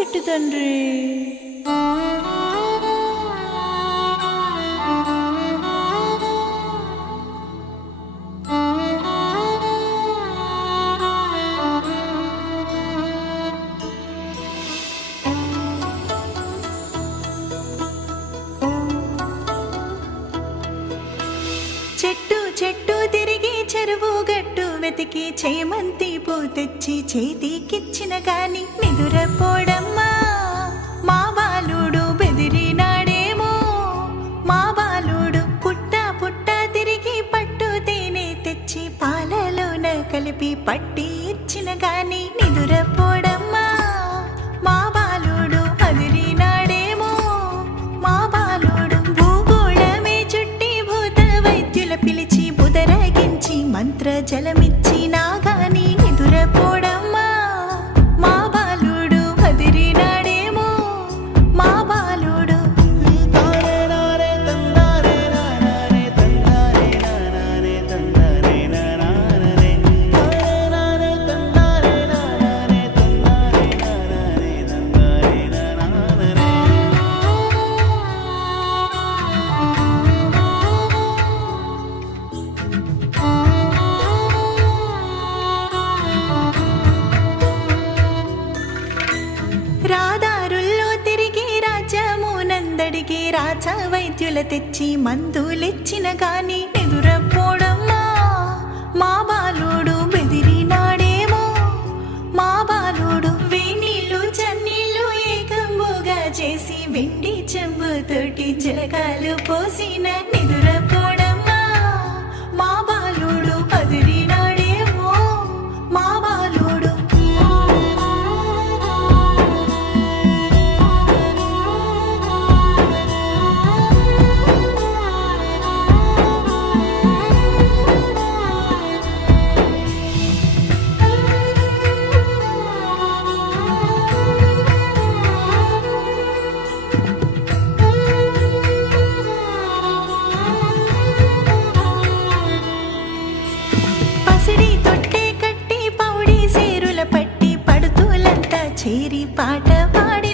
చెట్టు తండ్రి. చెట్టు చెట్టు తిరిగి చెరువు గట్టు వెతికి చేమంతి పూ తెచ్చి చేతికిచ్చిన గాని నిదురపోడమ్మా. మా బాలుడు బెదిరినాడేమో, మా బాలుడు పుట్ట పుట్ట తిరిగి పట్టు తేనె తెచ్చి పాలలోన కలిపి పట్టి ఇచ్చిన గాని నిదురపోడమ్మా. మా బాలుడు అదిరినాడేమో, మా బాలుడు భూగోళమే చుట్టి భూత వైద్యుల పిలిచి బుదరగించి మంత్ర జలమిచ్చి నాగాని నిదురపోడమ్మా. మా బాలుడు అదిరినాడేమో, మా బాలుడు. రాదారుల్లో తిరిగి రాజ్యమునందడిగి రాజా వైద్యుల తెచ్చి మందులిచ్చిన గాని నిదురపోడమ్మా. మా బాలుడు బెదిరినాడేమో, మా బాలుడు వేణీళ్ళు చన్నీళ్ళు ఏకంబుగా చేసి వెండి చెంబుతోటి జలకాలు పోసిన నిదురపోడమ్మా. మా బాలుడు అదిరినాడేమో, మా బాలుడు. పసిడి తొట్టే కట్టి పౌడి సేరుల పట్టి పడుతులంతా చేరి పాట పాడి